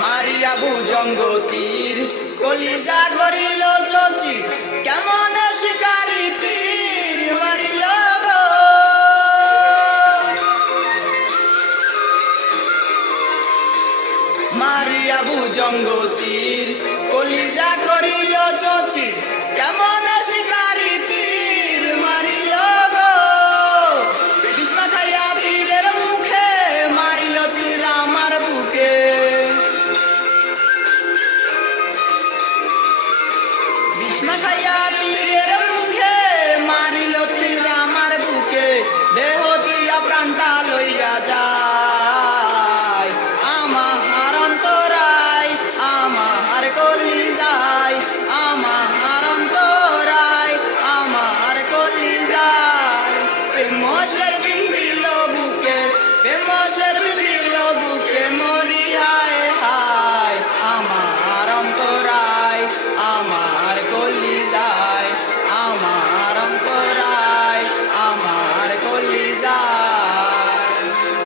মারিয়া ভুজঙ্গতীর কলিজা করিল চচি কেমন শিকারি তীর মারিল মারিয়া ভুজঙ্গতীর কলিজা Let's